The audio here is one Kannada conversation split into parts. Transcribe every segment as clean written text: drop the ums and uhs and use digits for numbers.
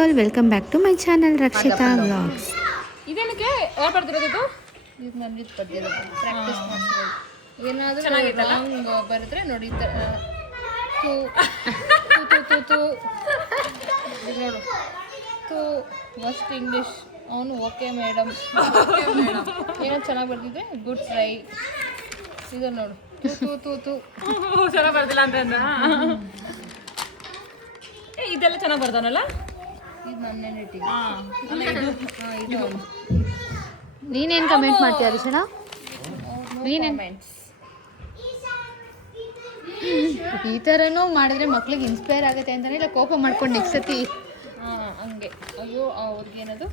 All, welcome back to my channel Rakshita vlogs. ಇದೇನಕ್ಕೆ ಯಾರು ಬರ್ದಿರೋದು ಇದು ನಂದಿತ್ ಬರ್ದಿರೋದು ಪ್ರಾಕ್ಟೀಸ್ ಮಾಡ್ತಿರೋದು. ಏನಾದರೂ ರಾಂಗ್ ಬರೆದ್ರೆ ನೋಡಿ ತೂ ನೋಡು ತೂ ಮಸ್ಟ್ ಇಂಗ್ಲೀಷ್. ಅವನು ಓಕೆ ಮೇಡಮ್ ಏನೋ ಚೆನ್ನಾಗಿ ಬರ್ದಿದ್ದೆ ಗುಡ್ ಟ್ರೈ. ಇದು ನೋಡು ತೂ ತೂ ತೂ ಚೆನ್ನಾಗಿ ಬರ್ದಿಲ್ಲ ಅಂತ ಇದೆಲ್ಲ ಚೆನ್ನಾಗಿ ಬರ್ದವನಲ್ಲ. ಇದು ನನ್ನ ರೇಟಿಂಗ್. ಇದು ನೀನೇನು ಕಮೆಂಟ್ ಮಾಡ್ತೀಯ ಅರಿಶಣ? ಈ ಥರನೂ ಮಾಡಿದ್ರೆ ಮಕ್ಳಿಗೆ ಇನ್ಸ್ಪೈರ್ ಆಗುತ್ತೆ ಅಂತಾನೆ, ಇಲ್ಲ ಕೋಪ ಮಾಡ್ಕೊಂಡು ನೆಕ್ಸ್ಟ್ ಸತಿ ಹಂಗೆ ಅಯ್ಯೋ ಅವ್ರಿಗೇನದು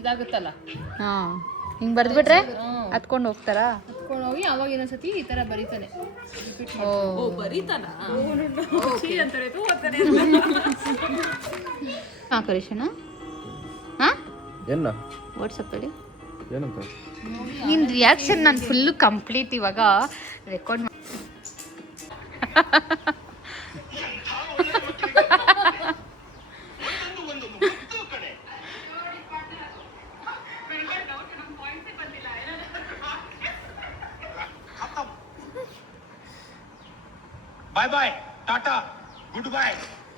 ಇದಾಗುತ್ತಲ್ಲ, ಹಾಂ ಹಿಂಗೆ ಬರೆದ್ಬಿಟ್ರೆ ಹತ್ಕೊಂಡು ಹೋಗ್ತಾರಾ? ಹತ್ಕೊಂಡು ಹೋಗಿ ಅವಾಗ ಇನ್ನೊಂದ್ಸತಿ ಈ ಥರ ಬರೀತಾನೆ. ಓ ಬರೀತಾನ ಹಾಂ ಕರಿಶಣ. ಹಾಂ ಏನ ವಾಟ್ಸಪ್ಪಲ್ಲಿ ಏನಂತ ನಿನ್ನ ರಿಯಾಕ್ಷನ್ ನಾನು ಫುಲ್ಲು ಕಂಪ್ಲೀಟ್ ಇವಾಗ record bye bye tata good bye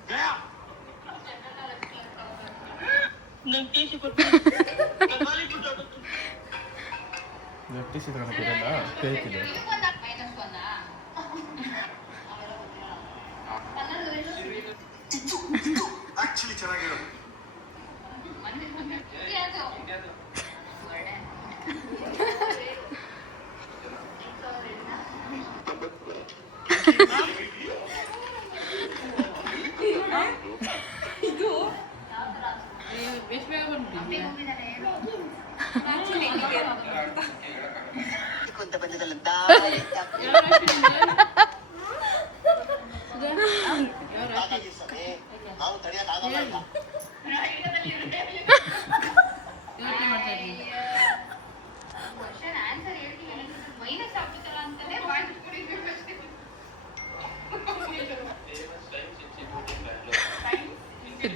गया ಟಿ.ಸಿ. ತಗೊಂಡಿರಲ್ಲ ಕೇಳ್ತಿದ್ದೆ. ಆಕ್ಚುಲಿ ಚೆನ್ನಾಗಿರೋದು.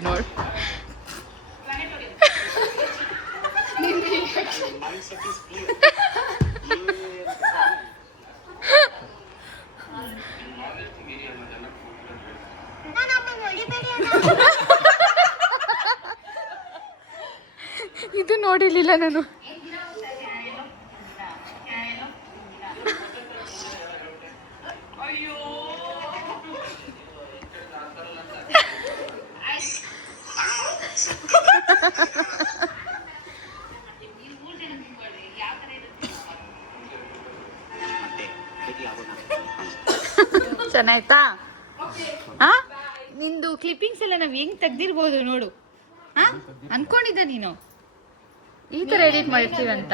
ನೋಡಿ ಇದು ನೋಡಿರ್ಲಿಲ್ಲ ನಾನು. ಚೆನ್ನಾಯ್ತಾ? ಹಾ, ನಿಂದು ಕ್ಲಿಪ್ಪಿಂಗ್ಸ್ ಎಲ್ಲ ನಾವು ಹೆಂಗ್ ತೆಗ್ದಿರ್ಬೋದು ನೋಡು. ಹಾ, ಅನ್ಕೊಂಡಿದ್ದ ನೀನು ಈ ತರ ಎಡಿಟ್ ಮಾಡಿರ್ತೀವಿ ಅಂತ.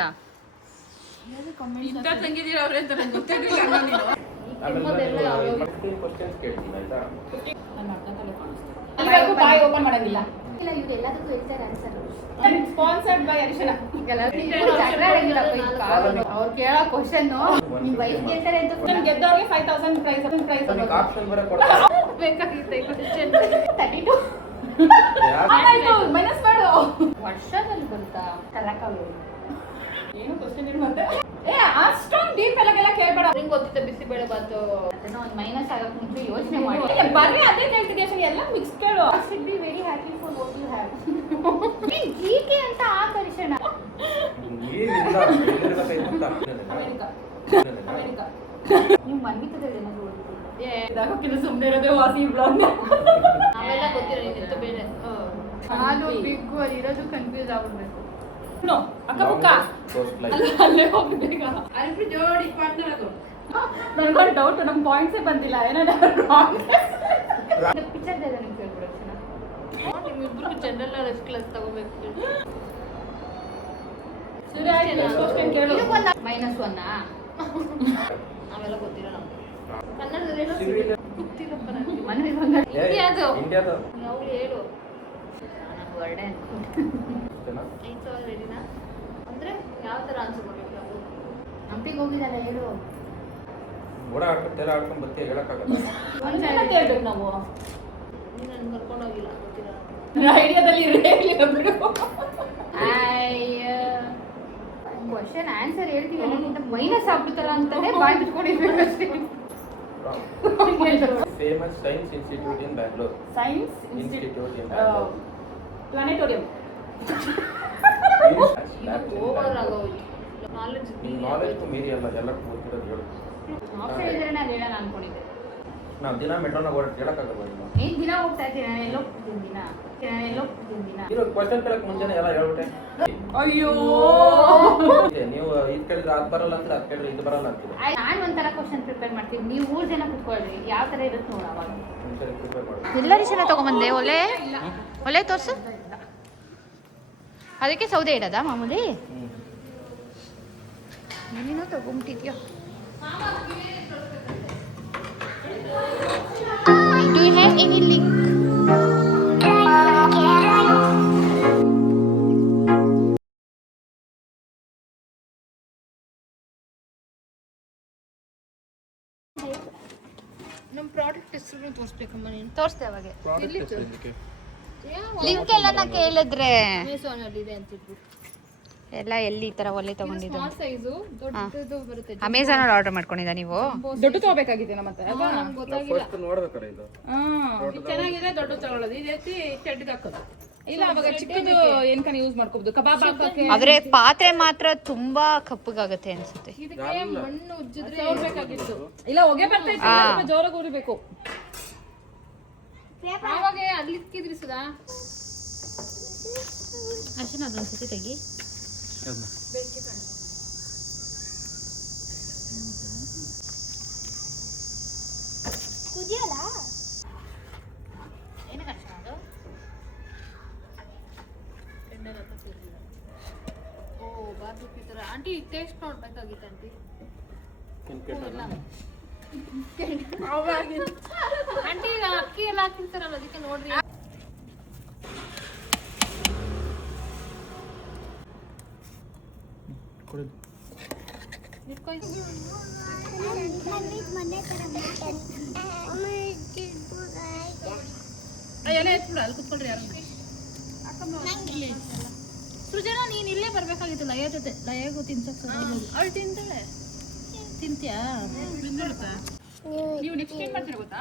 ತಂಗಿದ್ದೀರ ಅವ್ರೆ ಅಂತ ನಂಗೆ ಗೊತ್ತಿರಲಿಲ್ಲ. ಕ್ವಶ್ಚನ್ಸ್ ಕೇಳ್ತೀನಿ ಆಯ್ತಾ? ಬಾಯ್ ಓಪನ್ ಮಾಡಂಗಿಲ್ಲ. ಸ್ಪಾನ್ಸರ್ಡ್ ಬೈ ಅರಿಶಣ. ಅವ್ರು ಕೇಳೋ ಕ್ವಶನ್ ನಿಮ್ ವೈಫ್ ಗೆಲ್ತಾರೆ ಅಂತ ಗೆದ್ದವ್ರಿಗೆ 5000 ಪ್ರೈಸ್ ಅದಕ್ಕೆ ಆಪ್ಷನ್ ಬರ ಕೊಡ್ತಾರೆ. ಬೇಕಾಗಿತ್ತು. ಮೈನಸ್ ಮಾಡು. ವರ್ಷದಲ್ಲಿ ಬರುತ್ತಾ ಕಲಾಕಾವ್ಯ ಏನು ಕ್ವಶನ್ ಏನು ಮತ್ತೆ ಅಷ್ಟೊಂದು ಡೀಪ್ ಎಲ್ಲ ಕೇಳ್ಬೇಡ. ನಿಂಗೆ ಗೊತ್ತಿತ್ತು ಬಿಸಿಬೇಳೆ ಬಾತು ಅದನ್ನ ಒಂದು ಮೈನಸ್ ಆಗಕ್ಕೆ ಮುಂಚೆ ಯೋಚನೆ ಮಾಡಿ ಬರ್ರಿ ಅದೇ ಕೇಳ್ತಿದ್ದೆ ಎಲ್ಲ ಮಿಕ್ಸ್ ಕೇಳು. Should be very happy for what you have. GK ಅಂತ ಆ ಕರಿಶಣ ಏನಿಲ್ಲ ಏನಿರಬೇಕು ಅಂತ. ಅಮೆರಿಕಾ ನೀವು ಮನ್ವಿತದಲ್ಲಿ ಏನಾದ್ರು ಓದ್ತೀವಿ ಇದಾಗೋಕ್ಕಿಂತ ಸುಮ್ಮನೆ ಇರೋದೇ ವಾಸಿ ಬ್ಲಾಗ್. ಅವೆಲ್ಲ ಗೊತ್ತಿರೋ ನಿಂತು ಬೇರೆ ಹಾಲು ಬಿಗ್ಗು ಅಲ್ಲಿರೋದು ಕನ್ಫ್ಯೂಸ್ ಆಗ್ಬಿಡ್ಬೇಕು. ಅಕ್ಕ ಬುಕ್ಕ ಅಲ್ಲೇ ಹೋಗ್ಬೇಕ. ಅಲ್ರಿ ಜೋಡಿ ಪಾರ್ಟ್ನರ್ ಅದು. ನನಗೊಂದು ಡೌಟ್, ನಮ್ಮ ಪಾಯಿಂಟ್ಸೇ ಬಂದಿಲ್ಲ. ಏನಾದ್ರು ಪಿಕ್ಚರ್ ಇದೆ ನಿಮ್ಗೆ ಹೇಳ್ಬಿಡೋಣ. ನಿಮ್ಮಿಬ್ರು ಜನರಲ್ ನಾಲೆಜ್ ಕ್ಲಾಸ್ ತಗೋಬೇಕು. -1 ಅವೆಲ್ಲ ಗೊತ್ತಿಲ್ಲ ನಮ್ಗೆ. ಕನ್ನಡದಲ್ಲಿ ಗೊತ್ತಿಲ್ಲಪ್ಪ ನನಗೆ. ಮನೆ ಇಂಡಿಯಾದು ನಾವು ಹೇಳು. ನಾನು ವರ್ಡೆ ಅನ್ಕೊಂಡು 5000 ರೆಡಿನಾ ಅಂದ್ರೆ ಯಾವ ಥರ ಆನ್ಸರ್ ಮಾಡಬೇಕು ನಾವು? ಹಂಪಿಗೆ ಹೋಗಿದ್ದಲ್ಲ ಹೇಳು. ಓಡ ಆಡ್ಕೊಂಡು ಬತ್ತಿ ಹೇಳಕ್ಕಾಗಲ್ಲ. ಒಂದ್ಸಲ ಕೇಳ್ಬೇಕು ನಾವು. ನೀನು ನನ್ನ ಕರ್ಕೊಂಡೋಗಿಲ್ಲ ಗೊತ್ತಿಲ್ಲ ಐಡಿಯಾದಲ್ಲಿ ಇರೇ ಬಿಡು. ಕ್ವಶನ್ ಆನ್ಸರ್ ಹೇಳ್ತೀವಿ ಅನ್ನೋಕ್ಕಿಂತ ಮೈನಸ್ ಆಗ್ಬಿಡ್ತಾರ ಅಂತಾನೆ ಬಾಯ್ ಬಿಟ್ಕೊಂಡಿರ್ಬೇಕು ಅಷ್ಟೇ. ಫೇಮಸ್ ಸೈನ್ಸ್ ಇನ್ಸ್ಟಿಟ್ಯೂಟ್ ಇನ್ ಬ್ಯಾಂಗ್ಳೂರ್. ಸೈನ್ಸ್ ಇನ್ಸ್ಟಿಟ್ಯೂಟ್ ಇನ್ ಬ್ಯಾಂಗ್ಳೂರ್. ಪ್ಲಾನೆಟೋರಿಯಂ. ಓವರ್ ಆಗೋಯ್ತು ನಾಲೆಡ್ಜ್ ನಾಲೆಜ್ ಮೀರಿ ಅಲ್ಲ ಎಲ್ಲ ಗೊತ್ತಿರೋದು ಹೇಳು. ಆಪ್ಷನ್ ಇದ್ರೆ ನಾನು ಹೇಳೋಣ ಅನ್ಕೊಂಡಿದ್ದೆ. ನಾವು ದಿನ ಮೆಟ್ರೋನಾಗ ಓಡಾಡ್ತೀವಿ ಹೇಳಕ್ಕಾಗಲ್ಲ ನೀವು. ಏನ್ ದಿನ ಹೋಗ್ತಾ ಇರ್ತೀನಿ ನಾನು ಎಲ್ಲೋ ಹೋಗ್ತೀನಿ ದಿನ ಇರೋ ಕ್ವಶನ್ ಕೇಳಕ್ ಮುಂಚೆನೆ ಎಲ್ಲ ಹೇಳ್ಬಿಟ್ಟೆ. ಅಯ್ಯೋ ನೀವು ಇದು ಕೇಳಿದ್ರೆ ಅದು ಬರಲ್ಲ ಅಂದ್ರೆ ಅದು ಕೇಳಿದ್ರೆ ಇದು ಬರಲ್ಲ ಅಂತೀರಿ. ನಾನು ಒಂಥರ ಕ್ವಶನ್ ಪ್ರಿಪೇರ್ ಮಾಡ್ತೀನಿ, ನೀವು 3 ಜನ ಕುತ್ಕೊಳ್ರಿ ಯಾವ ತರ ಇರುತ್ತೆ ನೋಡ ಅವಾಗ. ಸರಿ ಪ್ರಿಪೇರ್ ಮಾಡಿ. ಎಲ್ಲ ಡಿಶನ ತಗೊಂಬಂದೆ. ಒಲೆ ತೋರ್ಸು. ಅದಕ್ಕೆ ಸೌದೆ ಇಡೋದಾ ಮಾಮೂಲಿ? ಏನೇನೋ ತಗೊಂಬಿಟ್ಟಿದ್ಯೋ. Do you have any link? ನಮ್ಮ ಪ್ರಾಡಕ್ಟ್ ಹೆಸರು ತೋರಿಸ್ಬೇಕಮ್ಮ ನೀನು. ತೋರಿಸ್ದೆ ಅವಾಗೆ. ಎಲ್ಲಿತ್ತು? ಲಿಂಕ್ ಎಲ್ಲ ನಾ ಕೇಳಿದ್ರೆ ಅಮೆಝಾನ್ ಅಲ್ಲಿ ಇದೆ ಅಂತಿದ್ರು. ಎಲ್ಲ ಎಲ್ಲಿ ಈ ತರ ಒಲೆ ತಗೊಂಡಿದ್ದು? ಸ್ಮಾಲ್ ಸೈಜು ದೊಡ್ಡದು ಬರುತ್ತೆ. ಅಮೆಝಾನ್ ಅಲ್ಲಿ ಆರ್ಡರ್ ಮಾಡ್ಕೊಂಡಿದ್ದ ನೀವು? ದೊಡ್ಡ ತಗೋಬೇಕಾಗಿದೆ ಮತ್ತೆ ಅಲ್ವಾ? ನಮ್ಗೆ ಗೊತ್ತಾಗಿಲ್ಲ. ಫಸ್ಟ್ ನೋಡ್ಬೇಕಾರೆ ಇದು. ಇದು ಚೆನ್ನಾಗಿದೆ, ದೊಡ್ಡ ತಗೊಳ್ಳೋದು. ಇದು ಎತ್ತಿ ಚೆಡ್ಗೆ ಹಾಕೋದು. ಇಲ್ಲ ಅವಾಗ ಚಿಕ್ಕದು ಏನ್ಕನ ಯೂಸ್ ಮಾಡ್ಕೋಬಹುದು. ಕಬಾಬ್ ಹಾಕಕ್ಕೆ ಆದ್ರೆ ಪಾತ್ರೆ ಮಾತ್ರ ತುಂಬಾ ಕಪ್ಪಗಾಗತ್ತೆ ಅನ್ಸುತ್ತೆ. ಇದಕ್ಕೆ ಮಣ್ಣು ಉಜ್ಜಿದ್ರೆ ಬೇಕಾಗಿತ್ತು. ಇಲ್ಲ ಹೊಗೆ ಬರ್ತೈತೆ, ಸ್ವಲ್ಪ ಜೋರಾಗಿ ಉರಿಬೇಕು. ಆವಾಗ ಅಲ್ಲಿ ಇಕ್ಕಿದ್ರಿ ಸುಧಾ. ಅರ್ಶನ ಅದೊಂದ್ಸತಿ ತೆಗಿ. ಓ ಬಾರ್ಬಿಕ್ಯೂ ತರ. ಆಂಟಿ ಟೇಸ್ಟ್ ನೋಡ್ಬೇಕಾಗಿತ್ತು ಆಂಟಿ. ಆಂಟಿ ಈಗ ಅಕ್ಕಿ ಎಲ್ಲ ಹಾಕಿರ್ತಾರಲ್ಲ ಅದಕ್ಕೆ ನೋಡ್ರಿ. ಎಲ್ಲ ಎತ್ಬಿಡು, ಅಲ್ಲಿ ಕುತ್ಕೊಳ್ರಿ ಯಾರು. ಸೃಜನ ನೀನ್ ಇಲ್ಲೇ ಬರ್ಬೇಕಾಗಿತ್ತು ಲಯ ಜೊತೆ. ಲಯಗೂ ತಿನ್ಸಕ್ ಅವಳು ತಿಂತಾಳೆ. ತಿಂತ್ಯಾ? ನೀವು ನೆಕ್ಸ್ಟ್ ಏನ್ ಮಾಡ್ತೀರಾ ಗೊತ್ತಾ?